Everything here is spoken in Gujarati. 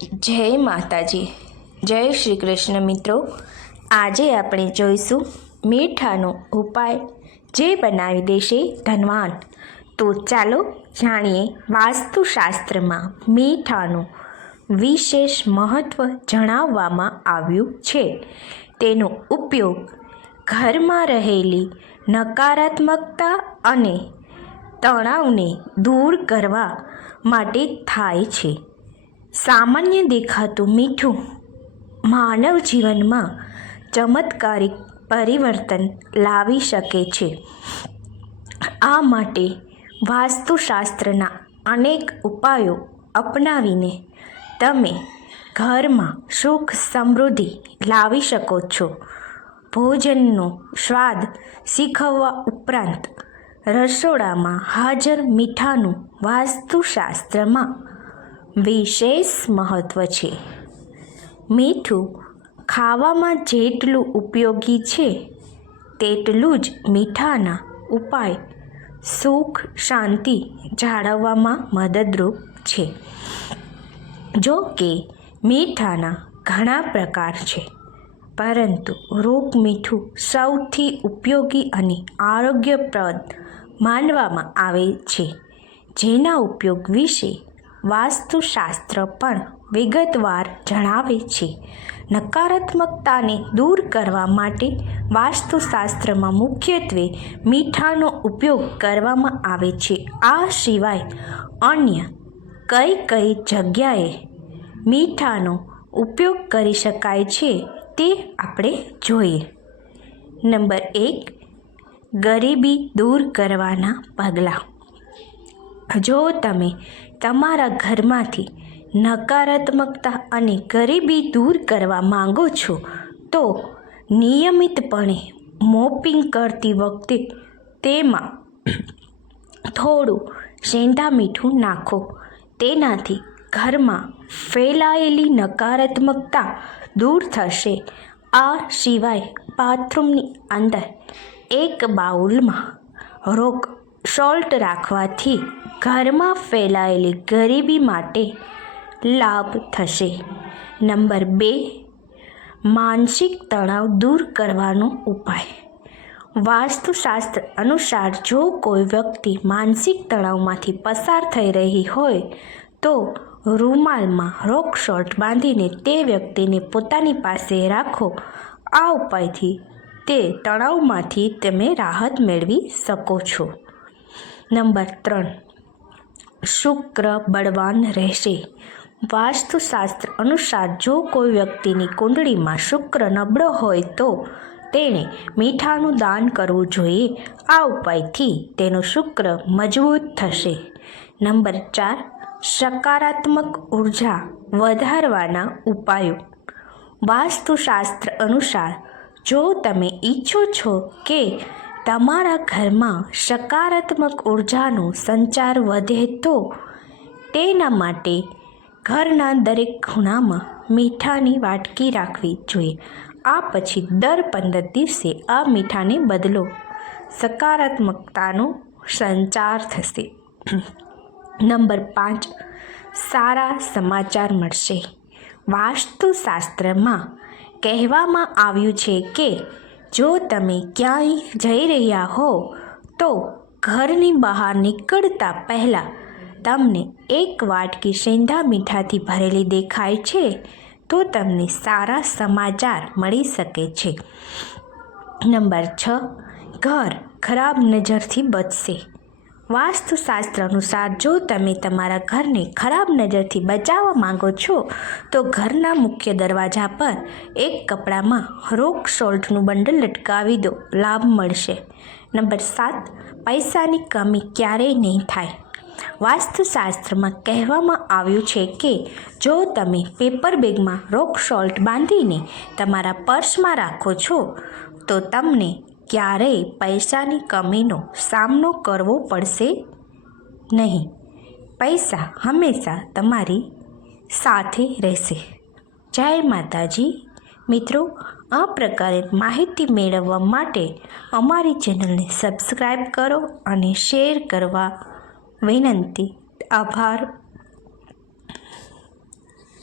જય માતાજી. જય શ્રી કૃષ્ણ મિત્રો. આજે આપણે જોઈશું મીઠાનો ઉપાય જે બનાવી દેશે ધનવાન. તો ચાલો જાણીએ વાસ્તુશાસ્ત્રમાં મીઠાનું વિશેષ મહત્ત્વ જણાવવામાં આવ્યું છે. તેનો ઉપયોગ ઘરમાં રહેલી નકારાત્મકતા અને તણાવને દૂર કરવા માટે થાય છે. સામાન્ય દેખાતું મીઠું માનવ જીવનમાં ચમત્કારિક પરિવર્તન લાવી શકે છે. આ માટે વાસ્તુશાસ્ત્રના અનેક ઉપાયો અપનાવીને તમે ઘરમાં સુખ સમૃદ્ધિ લાવી શકો છો. ભોજનનો સ્વાદ શીખવવા ઉપરાંત રસોડામાં હાજર મીઠાનું વાસ્તુશાસ્ત્રમાં વિશેષ મહત્ત્વ છે. મીઠું ખાવામાં જેટલું ઉપયોગી છે, તેટલું જ મીઠાના ઉપાય સુખ, શાંતિ જાળવવામાં મદદરૂપ છે. જો કે, મીઠાના ઘણા પ્રકાર છે, પરંતુ રોગ મીઠું સૌથી ઉપયોગી અને આરોગ્યપ્રદ માનવામાં આવે છે. જેના ઉપયોગ વિશે વાસ્તુશાસ્ત્ર પણ વિગતવાર જણાવે છે. નકારાત્મકતાને દૂર કરવા માટે વાસ્તુશાસ્ત્રમાં મુખ્યત્વે મીઠાનો ઉપયોગ કરવામાં આવે છે. આ સિવાય અન્ય કઈ કઈ જગ્યાએ મીઠાનો ઉપયોગ કરી શકાય છે તે આપણે જોઈએ. નંબર એક, ગરીબી દૂર કરવાના પગલાં. જો તમે તમારા ઘરમાંથી નકારાત્મકતા અને ગરીબી દૂર કરવા માંગો છો, તો નિયમિતપણે મોપિંગ કરતી વખતે તેમાં થોડું સેંધા મીઠું નાખો. તેનાથી ઘરમાં ફેલાયેલી નકારાત્મકતા દૂર થશે. આ સિવાય બાથરૂમની અંદર એક બાઉલમાં રોક સોલ્ટ રાખવાથી ઘરમાં ફેલાયેલી ગરીબી માટે લાભ થશે. નંબર બે, માનસિક તણાવ દૂર કરવાનો ઉપાય. વાસ્તુશાસ્ત્ર અનુસાર જો કોઈ વ્યક્તિ માનસિક તણાવમાંથી પસાર થઈ રહી હોય, તો રૂમાલમાં રોક શોર્ટ બાંધીને તે વ્યક્તિને પોતાની પાસે રાખો. આ ઉપાયથી તે તણાવમાંથી તમે રાહત મેળવી શકો છો. નંબર ત્રણ. શુક્ર બળવાન રહેશે. વાસ્તુશાસ્ત્ર અનુસાર જો કોઈ વ્યક્તિની કુંડળીમાં શુક્ર નબળો હોય તો તેણે મીઠાનું દાન કરવું જોઈએ. આ ઉપાયથી તેનો શુક્ર મજબૂત થશે. નંબર ચાર. સકારાત્મક ઊર્જા વધારવાના ઉપાયો. વાસ્તુશાસ્ત્ર અનુસાર જો તમે ઈચ્છો છો કે તમારા ઘરમાં સકારાત્મક ઉર્જાનો સંચાર વધે તો તેના માટે ઘરના દરેક ખૂણામાં મીઠાની વાટકી રાખવી જોઈએ. આ પછી દર પંદર દિવસે આ મીઠાને બદલો. સકારાત્મકતાનો સંચાર થશે. નંબર પાંચ, સારા સમાચાર મળશે. વાસ્તુશાસ્ત્રમાં કહેવામાં આવ્યું છે કે જો તમે ક્યાંય જઈ રહ્યા હો, તો ઘરની બહાર નીકળતા પહેલાં તમને એક વાટકી સેંધા મીઠાથી ભરેલી દેખાય છે, તો તમને સારા સમાચાર મળી શકે છે. નંબર છ, ઘર ખરાબ નજરથી બચશે. વાસ્તુશાસ્ત્ર અનુસાર જો તમે તમારા ઘરને ખરાબ નજરથી બચાવવા માંગો છો, તો ઘરના મુખ્ય દરવાજા પર એક કપડામાં રોક સોલ્ટનું બંડલ લટકાવી દો. લાભ મળશે. નંબર સાત, પૈસાની કમી ક્યારેય નહીં થાય. વાસ્તુશાસ્ત્રમાં કહેવામાં આવ્યું છે કે, જો તમે પેપર બેગમાં રોક સોલ્ટ બાંધીને તમારા પર્સમાં રાખો છો, તો તમને ક્યારેય પૈસાની કમીનો સામનો કરવો પડશે નહીં. પૈસા હંમેશા તમારી સાથે રહેશે. જય માતાજી. મિત્રો, આ પ્રકારે માહિતી મેળવવા માટે અમારી ચેનલને સબસ્ક્રાઈબ કરો અને શેર કરવા વિનંતી. આભાર.